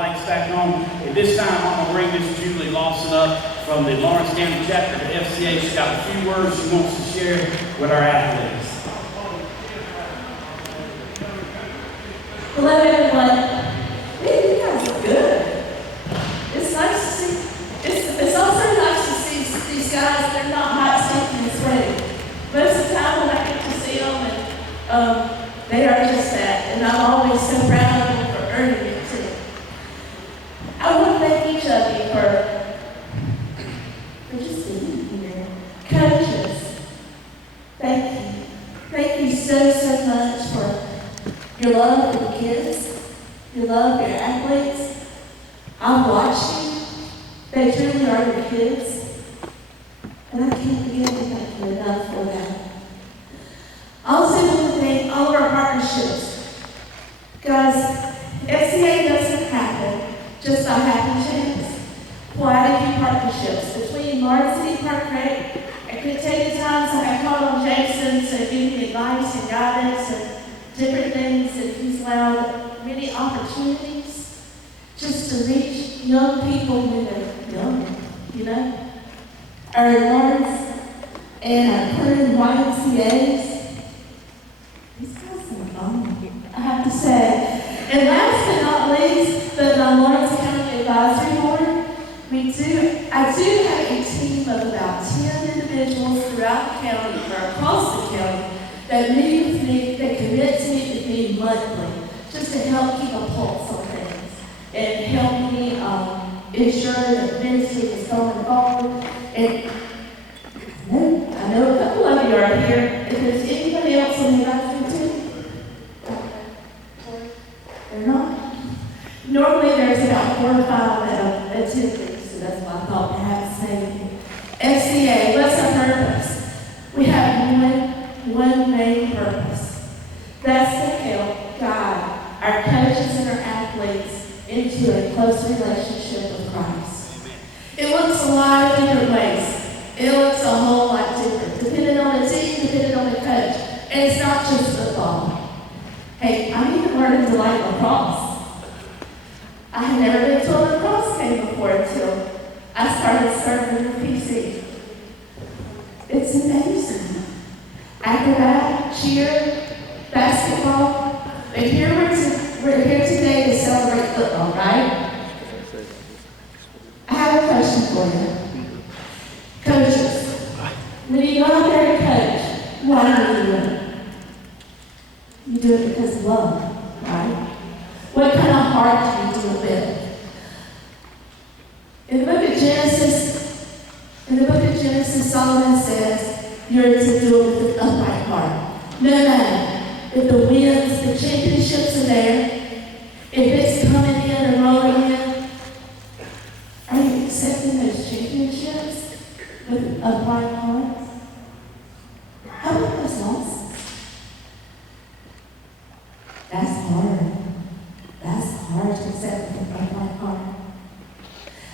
Lights back on. At this time, I'm going to bring Miss Julie Lawson up from the Lawrence County chapter of the FCA. She's got a few words she wants to share with our athletes. Hello, everyone. Hey, you guys look good. It's nice to see. It's also nice to see these guys. They're not hot, stinking, and sweaty. Most of the time when I get to see them, and they are just that. And I'm always so proud of them for earning it too. I want to thank each of you for just being here. Coaches, thank you. Thank you so much for your love for the kids, your love for your athletes. I've watched you. They truly are your kids. And I can't begin to thank you enough for that. I also want to thank all of our partnerships. Guys, FCA doesn't happen just by happy chance. Quite a few partnerships between Lawrence City Park Rec. I could take the times I have called on Jason to give me advice and guidance and different things, and he's allowed many opportunities just to reach young people when they're young, you know? Our Lawrence and our current YMCAs, these guys are fun, I have to say. And last but not least, the Lawrence County Advisory Board, I do have a team of about 10 individuals throughout the county, or across the county, that meet with me, that commit to meet with me monthly, just to help keep a pulse on things, and help me ensure that ministry is going forward. And I know a couple of you are here. If there's anybody else on the advisory team, they're not. Normally there's about 4 or 5 that attend these, so that's why I thought perhaps maybe. FCA, what's our purpose? We have one main purpose. That's to help guide our coaches and our athletes into a close relationship with Christ. It looks a lot of different ways. It looks a whole lot different, depending on the team, depending on the coach. And it's not just football. Hey, I'm even learning to like lacrosse. I had never been to a lacrosse game before until I started serving the PC. It's amazing. Acrobat, cheer, basketball. But here we're here today to celebrate football, right? I have a question for you. Coaches, when you go out there to coach, why do you do it? You do it because of love, right? What kind of heart do you do it with? In the book of Genesis, Solomon says, you're to do it with an upright heart. No matter if the wins, the championships are there, if it's coming in and rolling in, are you accepting those championships with an upright heart? How about those losses? That's hard. That's hard to accept with an upright heart.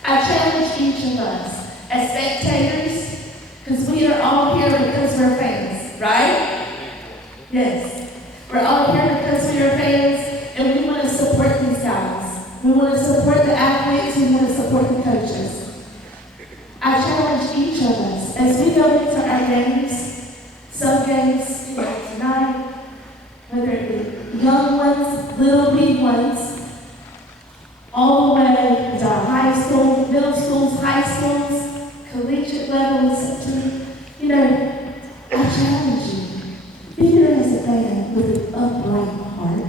I challenge each of us as spectators, because we are all here because we're fans, right? Yes. We're all here because we are fans, and we want to support these guys. We want to support the athletes, we want to support the coaches. I challenge each of us as we go into our games, some games, tonight, whether it be young ones, little big ones, all the way to our high school, middle schools, high schools, collegiate levels, I challenge you. Be here as a fan with an upright heart,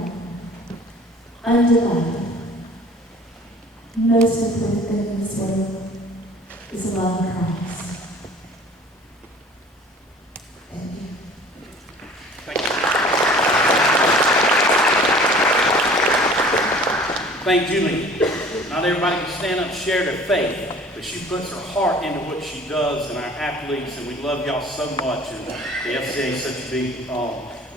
undivided. Most important thing in this world is the love of Christ. Thank you. Thank Julie. Not everybody can stand up and share their faith, but she puts her heart into what she does and our athletes, and we love y'all so much, and the FCA is such a big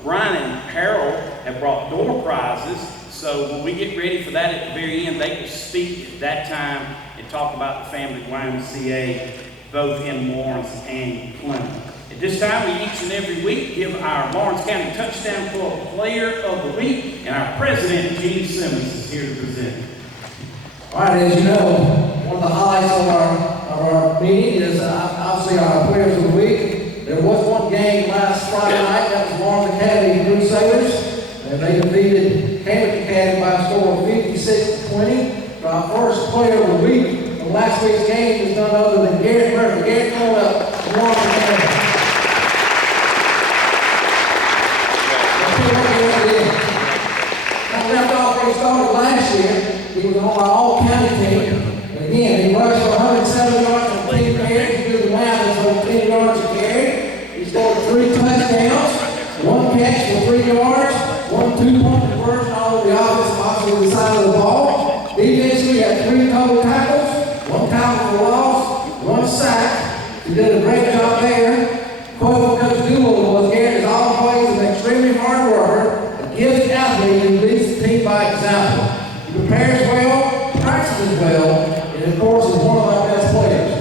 Brian and Harold have brought door prizes, so when we get ready for that at the very end, they will speak at that time and talk about the family YMCA, both in Lawrence and Clinton. At this time, we each and every week give our Lawrence County Touchdown Club Player of the Week, and our president, Gene Simmons, is here to present. All right, as you know, one of the highlights of our meeting is obviously our Players of the Week. There was one game last Friday night, that was Lawrence Academy Crusaders, and they defeated Cambridge Academy by a score of 56-20. Our first Player of the Week in last week's game is none other than Garrett Murphy. Garrett, come on up from Lawrence Academy. Left off where he started last year. He was on our all-county team. And again, he rushed for 107 yards on 10 carries. He did the math, it's for 10 yards a carry. He scored 3 touchdowns, 1 catch for 3 yards, 1 2-point conversion all over the opposite side of the ball. Defensively, he had 3 total tackles, 1 tackle for loss, 1 sack. He did a great job there. Quote from Coach Doolittle was Garrett is always an extremely hard worker. Gives athlete who leads the team by example. He prepares well, practices well, and of course is one of our best players.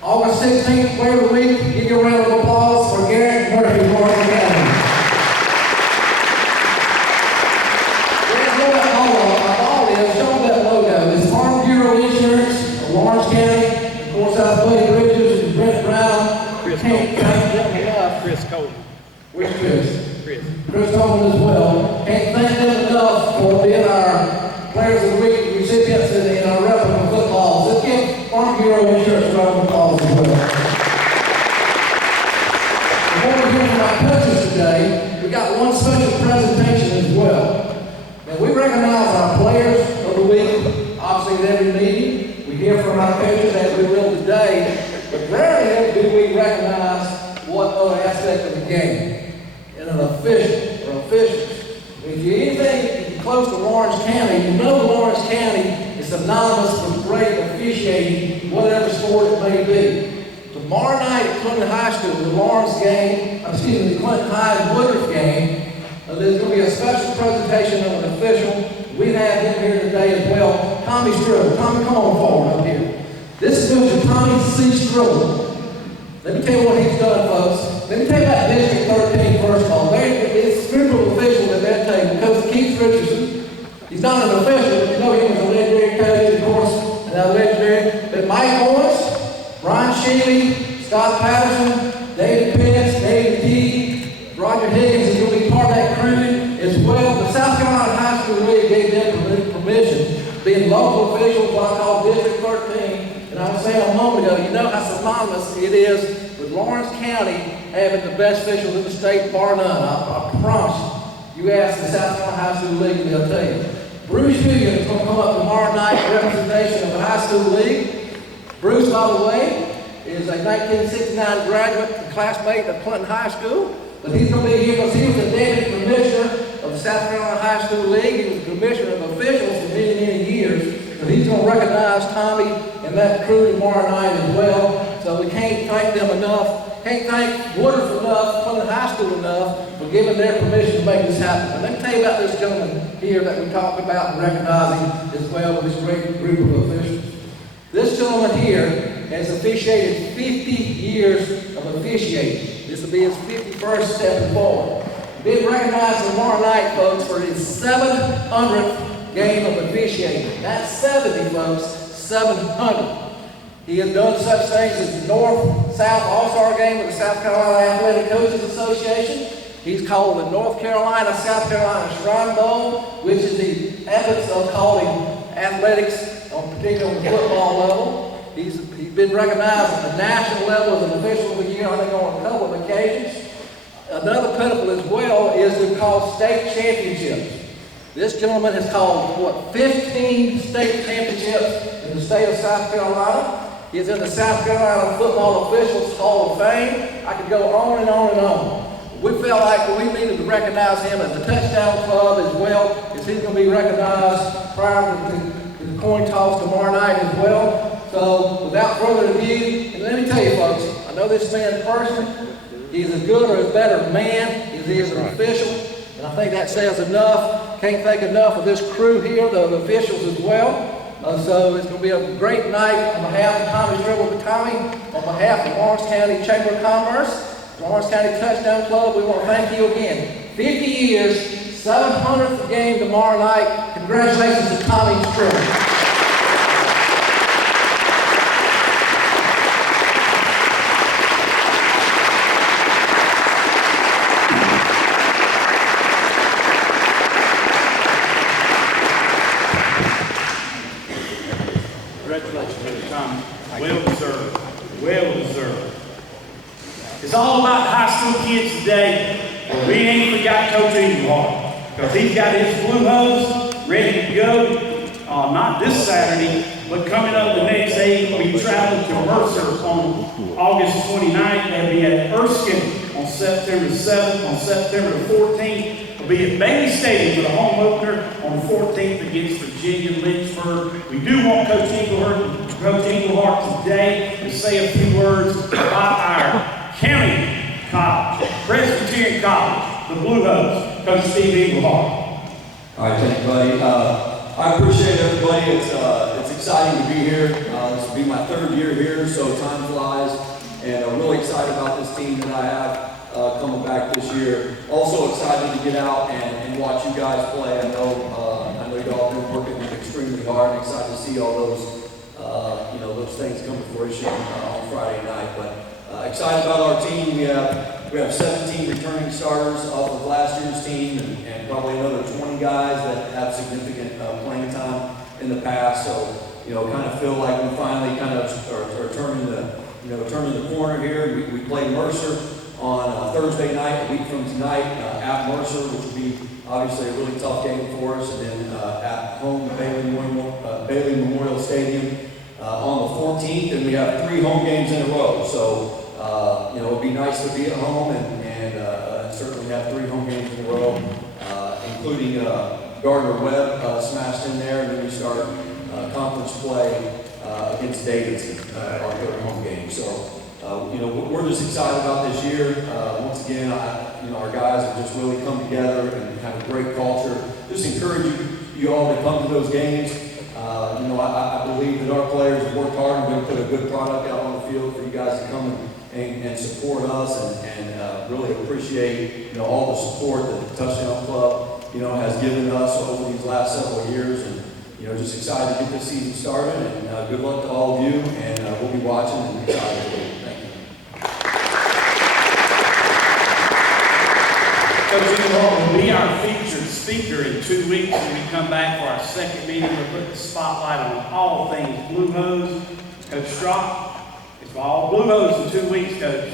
August 16th, Player of the Week, give you a round of applause for Garrett Murphy from Lawrence Academy. There's no all is, show them that logo. It's Farm Bureau Insurance of Lawrence County. Of course, our buddy Bridges and Brent Brown. Chris Can't thank them enough. Chris Coleman. Where's Chris? Chris. Coleman as well. Can't thank them enough for being our Players of the Week recipients in our replica footballs. Let's give Farm Bureau Insurance a round of applause as well. Before we hear from our coaches today, we got one special presentation as well. And we recognize our Players of the Week, obviously at every meeting. We hear from our coaches as we will today, but rarely do we recognize what other aspect of the game. And an official or officials. If you're anything close to Lawrence County, you know Lawrence County is synonymous with great officiating, whatever sport it may be. Tomorrow night at Clinton High School, the Lawrence game, the Clinton High and Woodruff game, there's going to be a special presentation of an official. We have him here today as well, Tommy Stribble. Tommy, come on forward up here. This is Mr. Tommy C. Stribble. Let me tell you what he's done, folks. Let me tell you about District 13, first of all. It's spiritual officials at that table. Coach Keith Richardson. He's not an official, but you know he was a legendary coach, of course, and a legendary. But Mike Owens, Brian Sheely, Scott Patterson, David Pitts, David T, Roger Higgins is going to be part of that crew as well. The South Carolina High School League gave them permission, being local officials, what I call District 13. And I was saying a moment ago, you know how synonymous it is with Lawrence County having the best officials in the state, bar none. I promise you. You ask the South Carolina High School League and they'll tell you. Bruce Hugan is going to come up tomorrow night in representation of the High School League. Bruce, by the way, is a 1969 graduate and classmate of Clinton High School. But he's going to be here because he was the deputy commissioner of the South Carolina High School League. He was the commissioner of officials for many, many years. So he's going to recognize Tommy and that crew tomorrow night as well. So we can't thank them enough. Can't thank Woodruff enough, Clinton High School enough for giving their permission to make this happen. And let me tell you about this gentleman here that we talked about and recognizing as well with this great group of officials. This gentleman here has officiated 50 years of officiating. This will be his 51st stepping forward. Being recognized tomorrow night, folks, for his 700th game of officiating. That's 70, folks, 700. He has done such things as the North-South All-Star Game with the South Carolina Athletic Coaches Association. He's called the North Carolina-South Carolina Shrine Bowl, which is the ethics of calling athletics, particularly on the football level. He's been recognized at the national level as an official of the year, I think on a couple of occasions. Another pinnacle as well is to call state championships. This gentleman has called, 15 state championships in the state of South Carolina. He's in the South Carolina Football Officials Hall of Fame. I could go on and on and on. We felt like we needed to recognize him as the Touchdown Club as well, as he's going to be recognized prior to the coin toss tomorrow night as well. So without further ado, and let me tell you folks, I know this man personally. He's as good or as better man as he is an official. And I think that says enough. Can't thank enough of this crew here, the officials as well. So it's going to be a great night on behalf of Tommy Stribble to Tommy, on behalf of Lawrence County Chamber of Commerce, Lawrence County Touchdown Club. We want to thank you again. 50 years, 700th game tomorrow night. Congratulations to Tommy Stribble. It's all about high school kids today. We ain't forgot Coach Englehart, because he's got his Blue Hose ready to go. Not this Saturday, but coming up the next day, we'll be traveling to Mercer on August 29th. They'll be at Erskine on September 7th. On September 14th, we'll be at Bailey Stadium for the home opener on the 14th against Virginia Lynchburg. We do want Coach Englehart today to say a few words about our county college, Presbyterian College, the Blue Hose. Coach Steve Englehart. All right, thank you, buddy. I appreciate everybody. It's exciting to be here. This will be my third year here, so time flies. And I'm really excited about this team that I have coming back this year. Also excited to get out and watch you guys play. I know y'all have been working extremely hard. And excited to see all those those things come to fruition on Friday night. But excited about our team. We have 17 returning starters off of last year's team, and probably another 20 guys that have significant playing time in the past. So, kind of feel like we finally kind of are turning the corner here. We play Mercer on Thursday night, a week from tonight, at Mercer, which will be obviously a really tough game for us, and then at home, Bailey Memorial Stadium on the 14th, and we have 3 home games in a row. So, it'd be nice to be at home and certainly have 3 home games in a row, including Gardner-Webb smashed in there, and then we start conference play against Davidson, our third home game. So, we're just excited about this year. Once again, our guys have just really come together and have a great culture. Just encourage you all to come to those games. I believe that our players have worked hard and going to put a good product out on the field for you guys to come and support us and really appreciate all the support that the Touchdown Club has given us over these last several years, and just excited to get this season started, and good luck to all of you, and we'll be watching and excited. Thank you. Coach Englehart will be our featured speaker in 2 weeks when we come back for our second meeting. We'll put the spotlight on all things Blue Hose. Coach Strock, it's all Blue Hose in 2 weeks, Coach.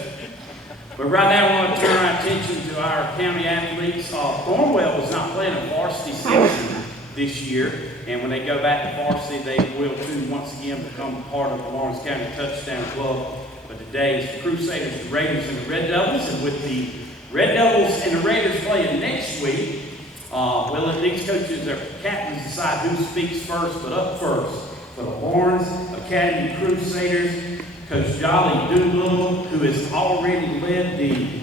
But right now, I want to turn our attention to our county athletes. Thornwell was not playing a varsity season this year, and when they go back to varsity, they will too once again become part of the Lawrence County Touchdown Club. But today is the Crusaders, the Raiders, and the Red Devils, and with the Red Devils and the Raiders playing next week, we'll let these coaches, their captains, decide who speaks first. But up first, for the Lawrence Academy Crusaders, Coach Jolly Doolittle, who has already led the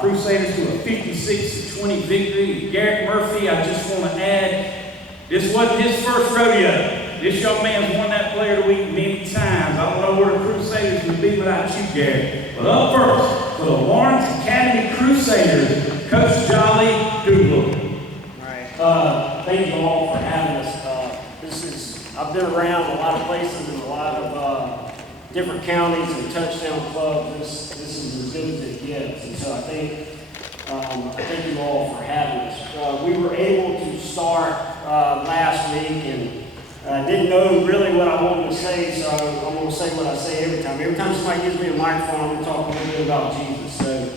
Crusaders to a 56-20 victory. Garrett Murphy, I just want to add, this wasn't his first rodeo. This young man's won that Player of the Week many times. I don't know where the Crusaders would be without you, Garrett. But up first, for the Lawrence Academy Crusaders, Coach Jolly Doolittle. All right. Thank you all for having us. I've been around a lot of places and a lot of different counties and touchdown clubs. This is as good as it gets, and so I thank you all for having us. We were able to start last week, and didn't know really what I wanted to say, so I'm going to say what I say every time. Every time somebody gives me a microphone, I'm going to talk a little bit about Jesus. So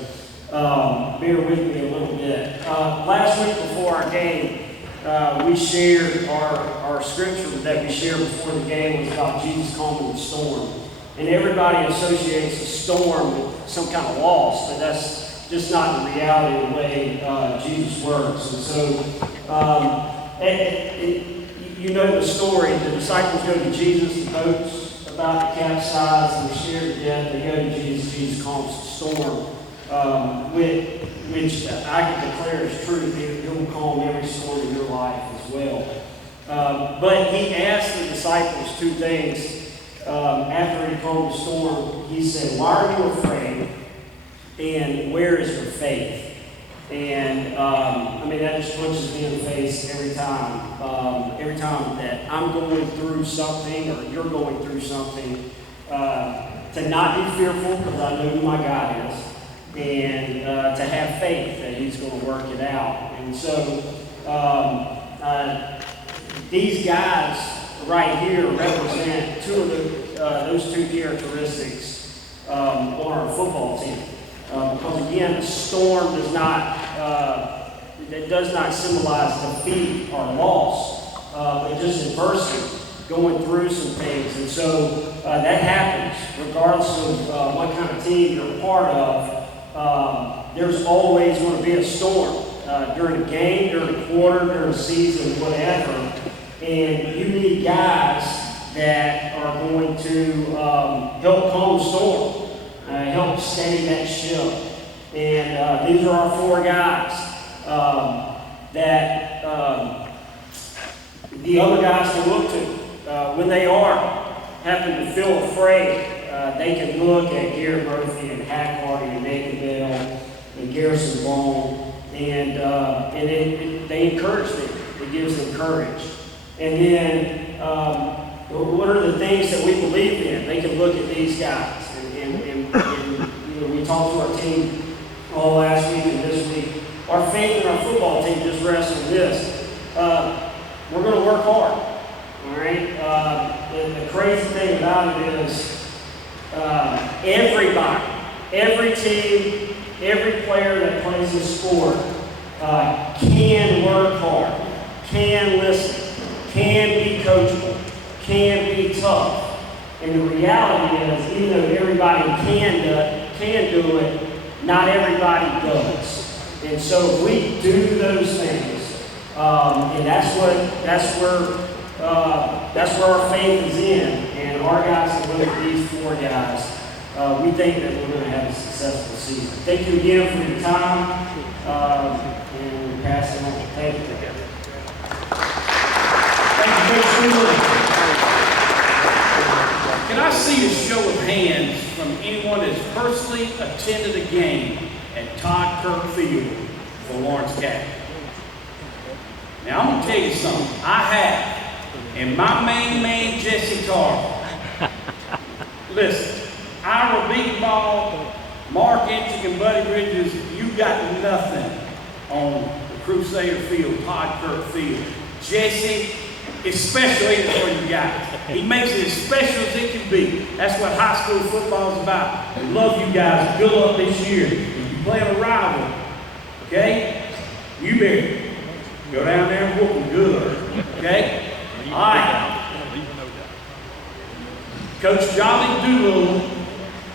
bear with me a little bit. Last week before our game, we shared our scripture that we shared before the game was about Jesus calming the storm. And everybody associates a storm with some kind of loss, but that's just not the reality of the way Jesus works. And so, you know the story. The disciples go to Jesus, the boat's about to capsize, and they're scared to death. They go to Jesus, Jesus calms the storm, which I can declare is true. He'll calm every storm in your life as well. But he asked the disciples 2 things. After he calmed the storm, he said, "Why are you afraid? And where is your faith?" And that just punches me in the face every time. Every time that I'm going through something or you're going through something, to not be fearful because I know who my God is, and to have faith that He's going to work it out. And so these guys right here represent 2 of those 2 characteristics on our football team. Because again, a storm it does not symbolize defeat or loss, but just adversity, going through some things. And so that happens regardless of what kind of team you're a part of. There's always going to be a storm during a game, during a quarter, during a season, whatever. And you need guys that are going to help calm the storm, help steady that ship. And these are our 4 guys that the other guys can look to. When they happen to feel afraid, they can look at Garrett Murphy and Hack Hardy and Nathan Bell and Garrison Long, and they encourage them. It gives them courage. And then, what are the things that we believe in? They can look at these guys, and we talked to our team all last week and this week. Our faith in our football team just rests on this. We're going to work hard. All right. The crazy thing about it is, everybody, every team, every player that plays this sport can work hard, can listen, can be coachable, can be tough. And the reality is, even though everybody can do it, not everybody does. And so if we do those things, and that's where our faith is in, and our guys can look at these 4 guys. We think that we're going to have a successful season. Thank you again for your time, and we'll pass it on. Thank you. Thank you, Coach Stribble. Can I see a show of hands from anyone that's personally attended a game at Todd Kirk Field for Lawrence County? Now, I'm going to tell you something. I have. And my main man, Jesse Tarver. Listen, Ira Big Ball, Mark Inchick, and Buddy Bridges, you got nothing on the Crusader Field, Todd Kirk Field. Jesse is special even for you guys. He makes it as special as it can be. That's what high school football is about. I love you guys. Good luck this year. If you play a rival, okay, you better go down there and whoop them good, okay? All right. Coach Jolly Doolittle,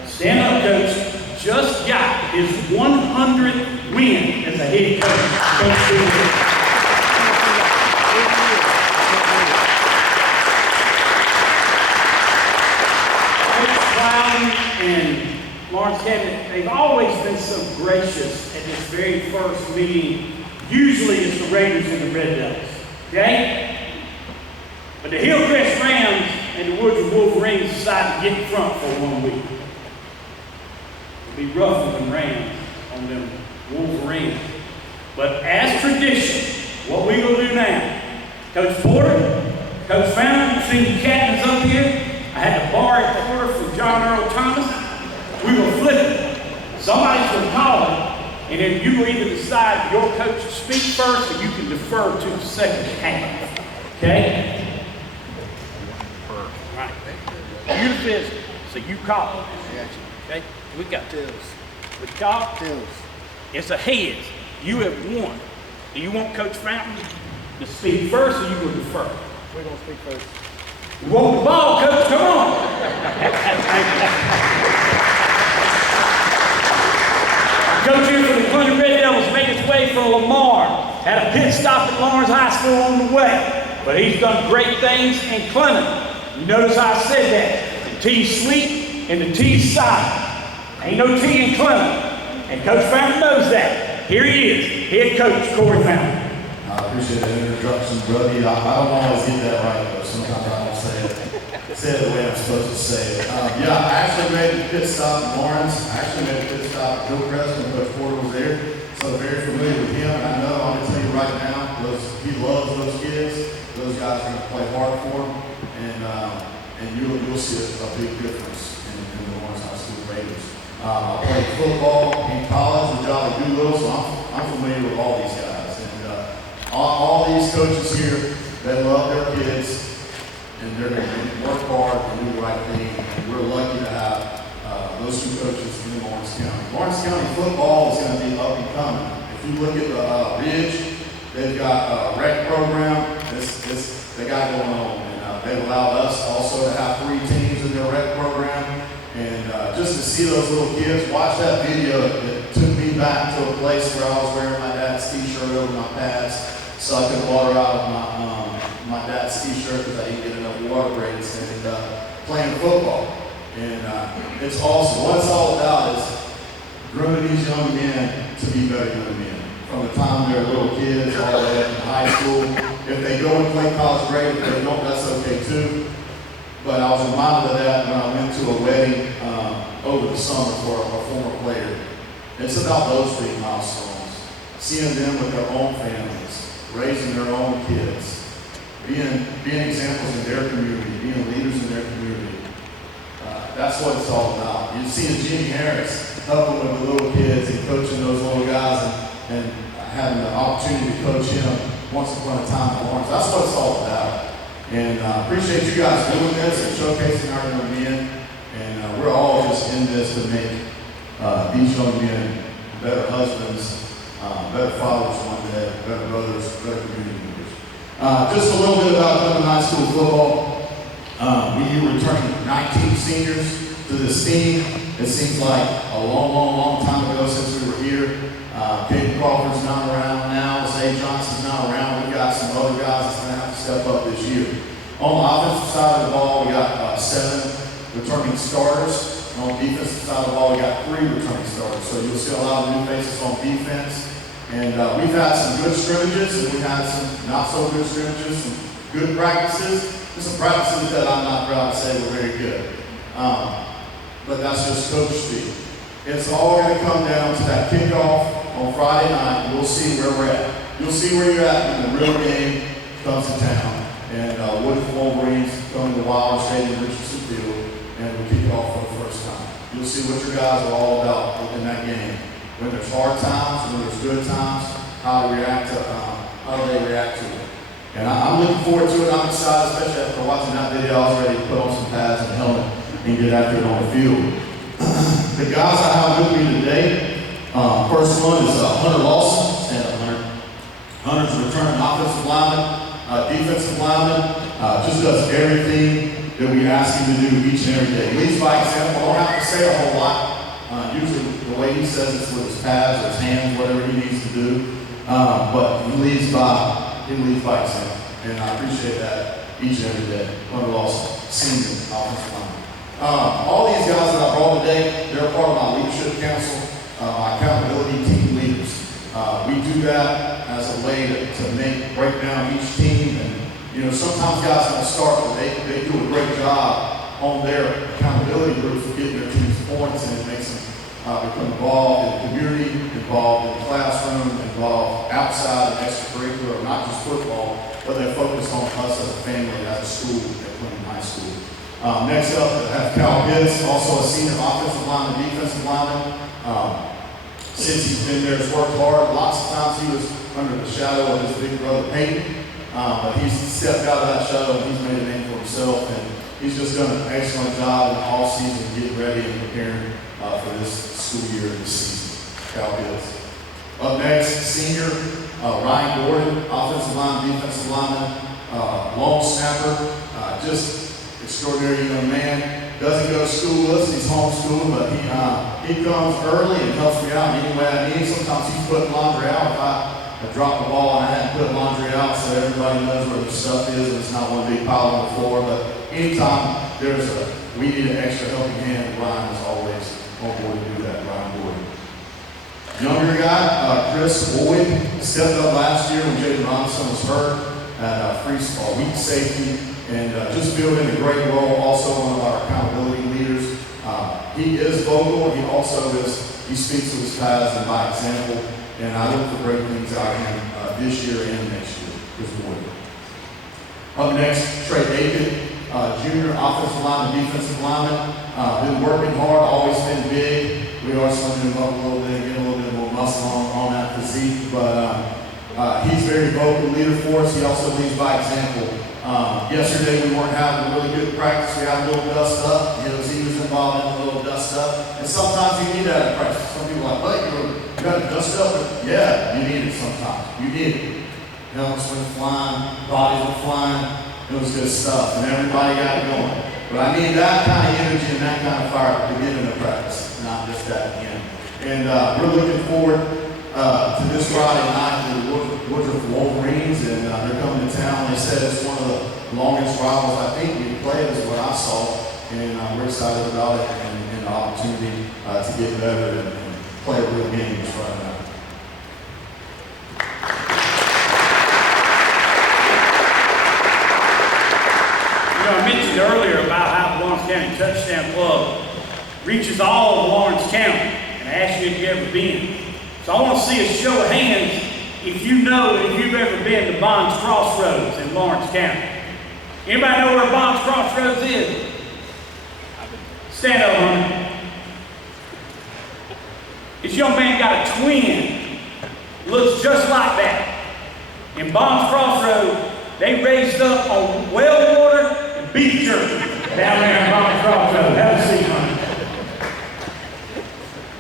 stand up, Coach, just got his 100th win as a head coach. Coach Doolittle. And Lawrence County, they've always been so gracious at this very first meeting. Usually it's the Raiders and the Red Devils, okay? But the Hillcrest Rams and the Woodruff Wolverines decided to get in front for 1 week. It'll be rough on them Rams, on them Wolverines. But as tradition, what we gonna do now, Coach Porter, Coach Fountain, senior captains up here, I had to borrow a quarter from John Earl Thomas. We will flip it. Somebody's going to call it, and then you will either decide your coach to speak first or you can defer to the second half. Okay? All right. You the visitor, so you call it. Okay? We got tails. We call tails. It's a heads. You have won. Do you want Coach Fountain to speak first or you will defer? We're going to speak first. You want the ball, Coach? Come on. Coach here for the Clinton Red Devils made his way from Lamar. Had a pit stop at Lawrence High School on the way. But he's done great things in Clinton. You notice how I said that. The T's sweet and the T's silent. Ain't no T in Clinton. And Coach Fountain knows that. Here he is, head coach Corey Fountain. I appreciate that introduction, Brody. I don't always get that right, but sometimes I don't say it the way I'm supposed to say it. Yeah, I actually made the pit stop in Lawrence. I actually made the pit stop at Hillcrest when Coach Porter was there. So very familiar with him. And I know, I'm going to tell you right now, he loves those kids. Those guys are going to play hard for him. And you'll see a big difference in the Lawrence High School Raiders. I played football in college with Jolly Doolittle, so I'm familiar with all these guys. All these coaches here, they love their kids, and they're going to work hard and do the right thing. And we're lucky to have those two coaches in Lawrence County. Lawrence County football is going to be up and coming. If you look at the Ridge, they've got a rec program. They got going on, and they've allowed us also to have 3 teams in their rec program. And just to see those little kids, watch that video. It took me back to a place where I was wearing my dad's t-shirt over my pads, so I could water out of my dad's t-shirt because I didn't get enough water breaks, and playing football. And it's awesome. What it's all about is grooming these young men to be better young men. From the time they're little kids all the way up in high school. If they go and play college, great. If they don't, that's okay too. But I was reminded of that when I went to a wedding over the summer for a former player. It's about those big milestones. Seeing them with their own families, raising their own kids, being examples in their community, being leaders in their community. That's what it's all about. You're seeing Jimmy Harris helping with the little kids and coaching those little guys and having the opportunity to coach him once upon a time in Lawrence. That's what it's all about. And I appreciate you guys doing this and showcasing our young men. And we're all just in this to make these young men better husbands, better fathers one day, better brothers, better community members. Just a little bit about Clemson High School football. We returning 19 seniors to this team. It seems like a long time ago since we were here. Caden Crawford's not around now. Zay Johnson's not around. We've got some other guys that's going to have to step up this year. On the offensive side of the ball, we got 7 returning starters. And on the defensive side of the ball, we got 3 returning starters. So you'll see a lot of new faces on defense. And we've had some good scrimmages, and we've had some not so good scrimmages, some good practices, and some practices that I'm not proud to say were very good. But that's just Coach Steve. It's all going to come down to that kickoff on Friday night. We'll see where we're at. You'll see where you're at when the real game comes to town. And Woodruff Wolverines come to Wilder Stadium, Richardson Field, and we'll kick it off for the first time. You'll see what your guys are all about within that game. When there's hard times, when there's good times, how they react to it. And I'm looking forward to it. I'm excited, especially after watching that video. I was ready to put on some pads and a helmet and get after it on the field. The guys I have with me today, first one is Hunter Lawson. Stand up, Hunter. Hunter's a returning offensive lineman, defensive lineman, just does everything that we ask him to do each and every day. Leads by example. I don't have to say a whole lot. Usually the way he says it's with his pads or his hands, whatever he needs to do. But he leads by example. And I appreciate that each and every day. Hunter Lawson, senior offensive lineman. All these guys that I brought today, they're part of my leadership council, my accountability team leaders. We do that as a way to break down each team. And sometimes guys don't start, but they do a great job on their accountability groups of getting their team's points, and it makes them become involved in the community, involved in the classroom, involved outside of extracurricular, not just football, but they're focused on us as a family, as a school at Clemson High School. Next up, I have Cal Pitts, also a senior offensive lineman, defensive lineman. Since he's been there, he's worked hard. Lots of times he was under the shadow of his big brother Peyton, but he's stepped out of that shadow and he's made a name for himself. And he's just done an excellent job in the off-season getting ready and preparing for this school year and this season. Cal Pitts. Up next, senior Ryan Gordon, offensive line, defensive lineman, long snapper, just extraordinary young man. Doesn't go to school with us, he's homeschooled, but he comes early and helps me out any way I need. Sometimes he's putting laundry out. If I drop the ball and I hadn't put laundry out so everybody knows where the stuff is and it's not one big pile on the floor. But anytime we need an extra helping hand, Ryan is always on board to do that, Ryan Boyd. Younger guy, Chris Boyd, stepped up last year when Jaden Robinson was hurt at weak safety. And just building a great role, also one of our accountability leaders. He is vocal, and he speaks to his paths and by example, and I look for great things out of him this year and next year, Chris Boyd. Up next, Trey Aiken, junior offensive lineman, defensive lineman. Been working hard, always been big. We are slimming him up a little bit, getting a little bit more muscle on that physique, but he's very vocal leader for us. He also leads by example. Yesterday we weren't having a really good practice. We had a little dust up. He was involved involved in a little dust up. And sometimes you need that in practice. Some people are like, but you got to dust up. But yeah, you need it sometimes. You need it. Helmets went flying, bodies were flying. It was good stuff, and everybody got it going. But I need that kind of energy and that kind of fire at the beginning of practice, not just at the end. And we're looking forward to this Friday night to the Woodruff Wolverines, and they're coming to town. They said it's one of the longest rivals I think we've played, is what I saw, and we're excited about it and the opportunity to get better and play real games right now. I mentioned earlier about how Lawrence County Touchdown Club reaches all of Lawrence County, and I asked you if you've ever been. So I want to see a show of hands if you know if you've ever been to Bonds Crossroads in Lawrence County. Anybody know where Bonds Crossroads is? Stand up, honey. This young man got a twin, looks just like that. In Bonds Crossroads, they raised up on well water and beef jerky down there in Bonds Crossroads. Have a seat, honey.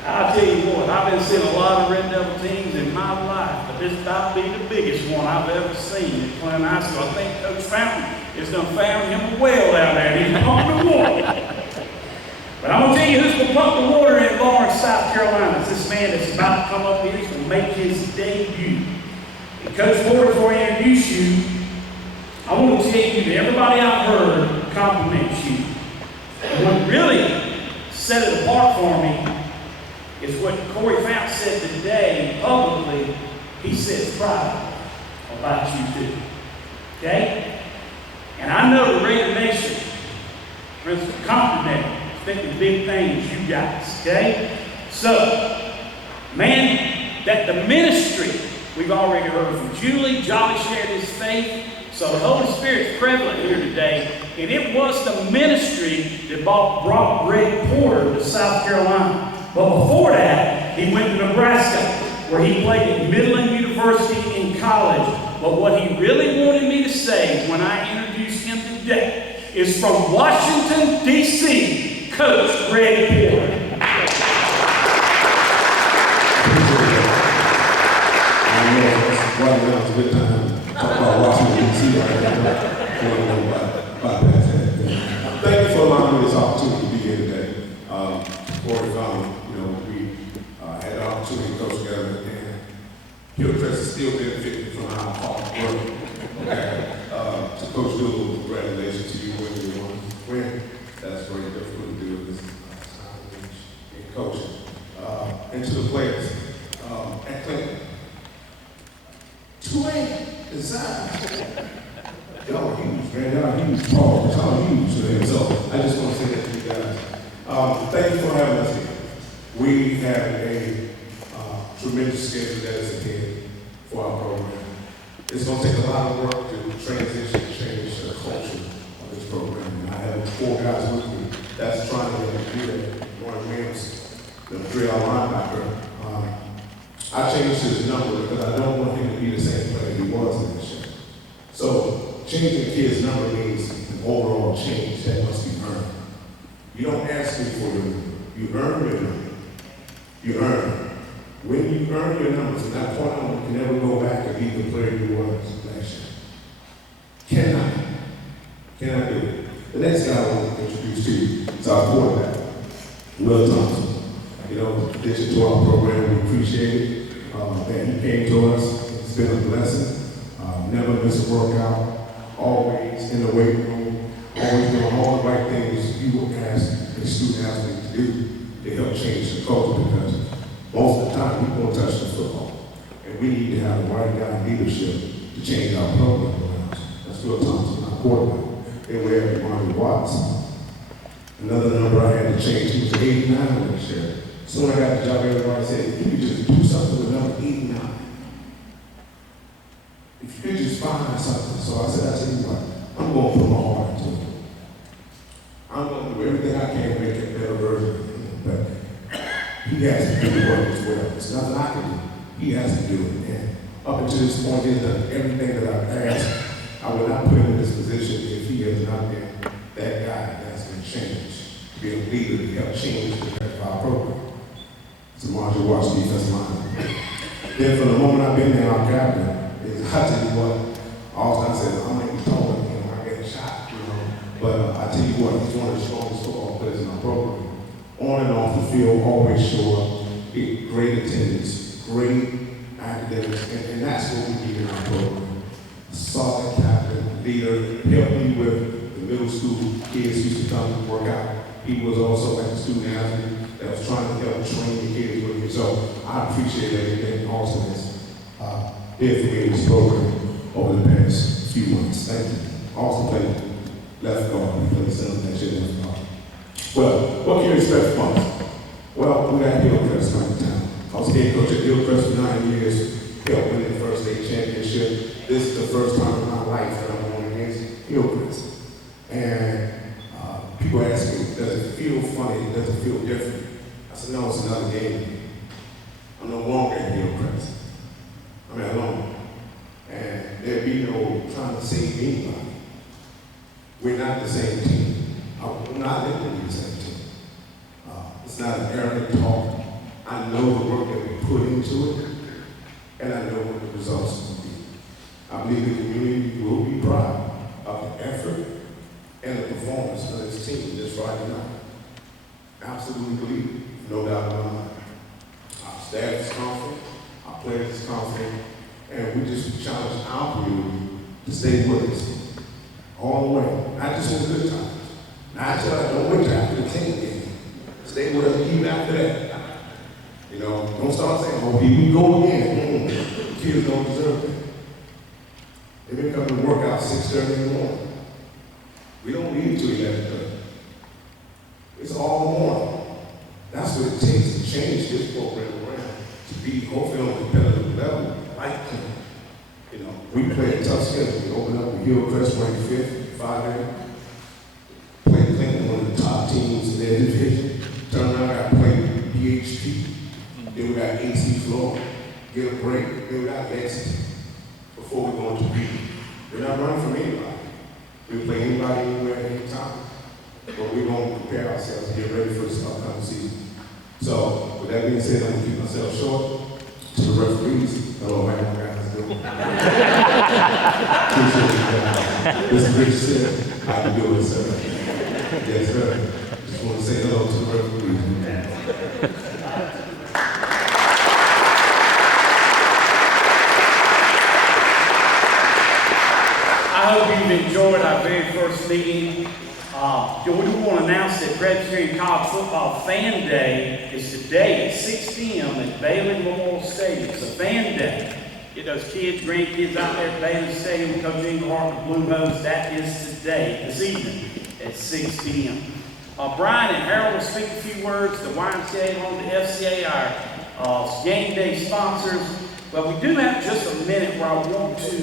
I'll tell you what, I've been seeing a lot of Red Devil teams in my life, but this might be the biggest one I've ever seen at Clinton High School. I think Coach Fountain has done found him a well down there, and he's pumping the water. But I'm going to tell you who's going to pump the water in Lawrence, South Carolina. It's this man that's about to come up here. He's going to make his debut. And Coach Porter, before I introduce you, I want to tell you that everybody I've heard compliments you. And what really set it apart for me is what Corey Fountain said today publicly. He says proud about you too. Okay? And I know the Raider Nation is complimenting, expecting big things you guys. Okay? So, man, that the ministry, we've already heard from Julie. Jolly shared his faith. So the Holy Spirit's prevalent here today, and it was the ministry that brought Greg Porter to South Carolina. But before that, he went to Nebraska, where he played at Midland University in college. But what he really wanted me to say when I introduced him today is from Washington, D.C., Coach Greg Porter. Right now it's a good time to talk about Washington, D.C. right now. Bypass that. Thank you for allowing me this opportunity to be here today. Corey Fountain, we had the opportunity to coach together, and Hillcrest is still benefiting from our hard work. Okay. To Coach Doolittle, congratulations to you when you win. That's very difficult to do in this time in coaching. And to the players at Clinton. 2A inside. Y'all are huge, man. Y'all are huge. Paul, y'all are huge, man. So I just want to say that to you guys. Thank you for having us here. We have a tremendous schedule that is ahead for our program. It's going to take a lot of work to transition and change the culture of this program. And I have 4 guys with me that's trying to do that. Warren Williams, the drill linebacker. I changed his number because I don't want him to be the same player he was in this year. So changing a kid's number means an overall change that must be earned. You don't ask me for your number. You earn your number. You earn. When you earn your number, from that point on, you can never go back and be the player you were last year. Cannot do it. The next guy I want to introduce to you is our quarterback, Will Thompson. In addition to our program, we appreciate it. That he came to us. It's been a blessing. Never miss a workout. Always in the weight room. Always doing all the right things you would ask a student athlete to do to help change the culture, because most of the time we won't touch the football. And we need to have the right guy in leadership to change our program around. That's Will Thompson, our quarterback. Then we have Devontae Watts. Another number I had to change, he was 89 this year. So when I got the job, everybody said, if you could just do something with number 89. If you could just find something. So I said, I tell you what, I'm going to put my heart into it. I'm going to do everything I can to make it a better version of him. But he has to do the work as well. It's nothing I can do. He has to do it. And up until this point, he's done everything that I've asked. I would not put him in this position if he has not been that guy that's been changed. to be a leader to help change the direction of our program. So Marshall Watts, defensive line. Then from the moment I've been there, our captain, I tell you what, Austin said, I'm going to be taller than him, I get a shot, you know. But I tell you what, he's one of the strongest football players in our program. On and off the field, always show up, great attendance, great academics, and that's what we need in our program. Solid captain, leader, helped me with the middle school kids who used to come to work out. He was also like a student athlete that was trying to help train the kids with me. So I appreciate everything Austin has did for me in this program over the past few months. Thank you. Austin played left guard, we played center, that shit left guard. Well, what can you expect from us? Well, we got Hillcrest right in town. I was head coach at Hillcrest for 9 years, helped win the first state championship. This is the first time in my life that I'm going against Hillcrest. And people ask me, does it feel funny? Does it feel different? I said, no, it's another game. I'm no longer at Hillcrest. I'm at home. And there'd be no trying to save anybody. We're not the same team. We're not literally the same team. It's not an arrogant talk. I know the work that we put into it, and I know what the results will be. I believe the community will be proud of the effort and the performance of this team this Friday night. Absolutely believe it, no doubt about it. Our staff is confident, our players is confident, and we just challenge our community to stay with us all the way, not just in the good times. Not till I don't wait till after the team game. Stay with us even after that. You know, don't start saying, oh, here we go again. Kids don't deserve that. They've been coming to work out 6:30 in the morning. We don't leave till 11:30. It's all morning. That's what it takes to change this program around, to be hopefully on a competitive level, like them. You know, we play a tough schedule. We open up with Hillcrest ranked 5th, 5A. Play Clinton, one of the top teams in their division. Turn around, got to play PHP. Then we got AC Florida. Get a break. Then we got Lexington. Before we go into beat. We're not running from anybody. We play anybody, anywhere, anytime. But we're going to prepare ourselves to get ready for this upcoming season. So, with that being said, I'm going to keep myself short. To the referees, hello, man, guys, doing? Appreciate it. This is Rich said, I can do it, sir. Yes, sir. Just want to say hello to the referees. I hope you've enjoyed our very first meeting. We want to announce that Presbyterian College Football Fan Day is today at 6 p.m. at Bailey Memorial Stadium. It's a fan day. Get those kids, grandkids out there at Bailey Stadium with Coach Englehart and the Blue Hose. That is today, this evening, at 6 p.m. Brian and Harold will speak a few words. The YMCA, along the FCA, our game day sponsors. But we do have just a minute where I want to,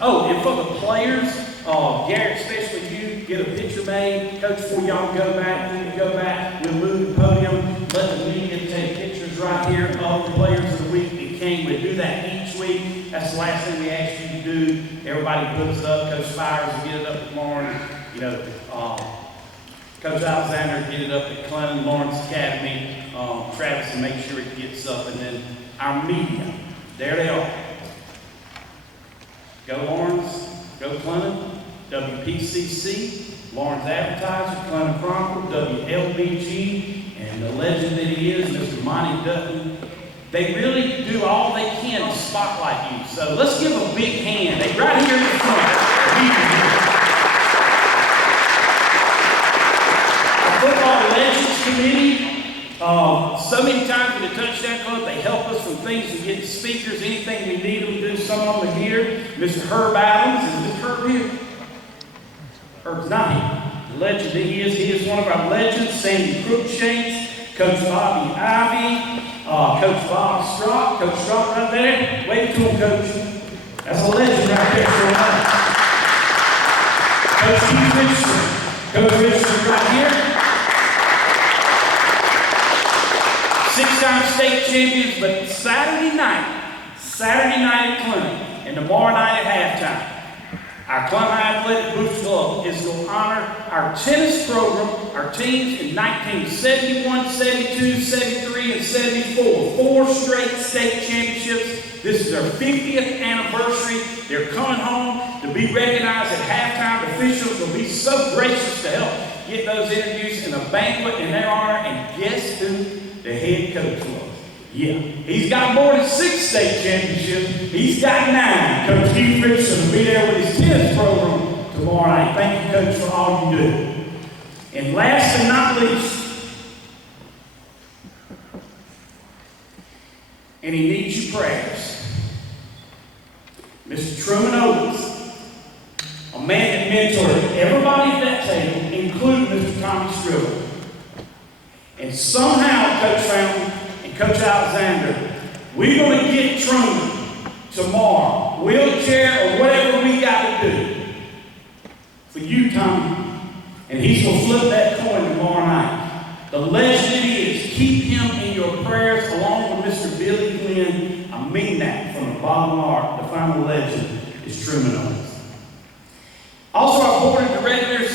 and for the players, Garrett, especially you, get a picture made. Coach, before y'all go back, we'll move the podium, let the media take pictures right here of the players of the week. It came, we do that each week. That's the last thing we ask you to do. Everybody puts it up. Coach Spires will get it up tomorrow. You know, Coach Alexander get it up at Clinton Lawrence Academy. Travis will make sure it gets up, and then our media. There they are. Go Lawrence, go Clinton, WPCC, Lawrence Advertiser, Clinton Chronicle, WLBG, and the legend that he is, Mr. Monty Dutton. They really do all they can to spotlight you. So let's give a big hand. They right here in the front. The Football Legends Committee. So many times in the Touchdown Club, they help us from things. We get speakers, anything we need them to do. Some of them are here. Mr. Herb Adams, is Mr. Herb here? Herb's not here. The legend that he is one of our legends. Sandy Cruikshanks, Coach Bobby Ivy, Coach Bob Strock. Coach Strock right there. Wave to him, Coach. That's a legend right there for us. Coach Keith Richardson. Coach Richardson right here. 6-time state champions, but Saturday night at Clinton, and tomorrow night at halftime. Our Columbia Athletic Booster Club is going to honor our tennis program, our teams in 1971, 72, 73, and 74. 4 straight state championships. This is their 50th anniversary. They're coming home to be recognized at halftime. The officials will be so gracious to help get those introduced in a banquet in their honor. And guess who the head coach was? Yeah, he's got more than 6 state championships. He's got 9. Coach Keith Richardson will be there with his tennis program tomorrow night. Thank you, Coach, for all you do. And last but not least, and he needs your prayers, Mr. Truman Owens, a man that mentored everybody at that table, including Mr. Tommy Stribble. And somehow, Coach Fountain, Coach Alexander, we're going to get Truman tomorrow, wheelchair or whatever we got to do for you, Tommy. And he's going to flip that coin tomorrow night. The legend is, keep him in your prayers along with Mr. Billy Glenn. I mean that from the bottom of my heart. The final legend is Truman Owens. Also, our board of directors,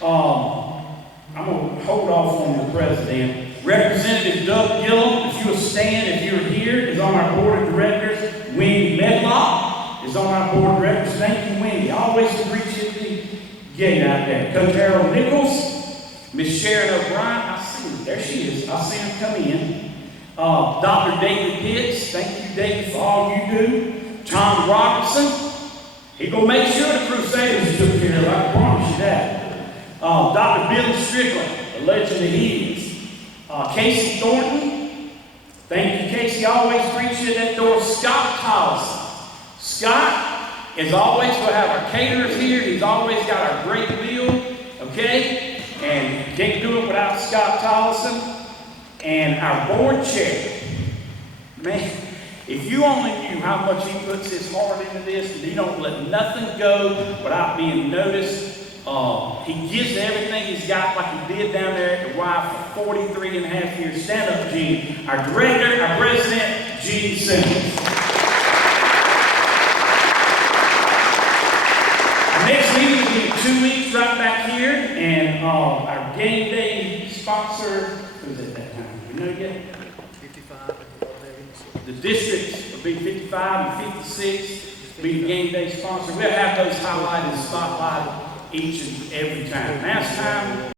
I'm going to hold off on the president. Representative Doug Gillum, if you will stand, if you're here, is on our board of directors. Wendy Medlock is on our board of directors. Thank you, Wendy. I always greet you at the gate out there. Coach Harold Nichols, Miss Sharon O'Brien, I see her. There she is. I see her come in. Dr. David Pitts, thank you, David, for all you do. Tom Robertson, he's going to make sure the Crusaders took care of it. I promise you that. Dr. Billy Strickland, the legend that he is. Casey Thornton, thank you, Casey. I always greet you at that door. Scott Tollison. Scott is always going to have our caterers here. He's always got our great meal, okay? And you can't do it without Scott Tollison. And our board chair. Man, if you only knew how much he puts his heart into this, and he don't let nothing go without being noticed. He gives everything he's got like he did down there at the Y for 43 and a half years. Stand up, Gene. Our director, our president, Gene Simmons. Our next meeting will be in 2 weeks right back here. And our game day sponsor, who's at that time? You know yet? 55. The districts will be 55 and 56. Be the game day sponsor. We'll have those highlighted and spotlighted each and every time. Now it's time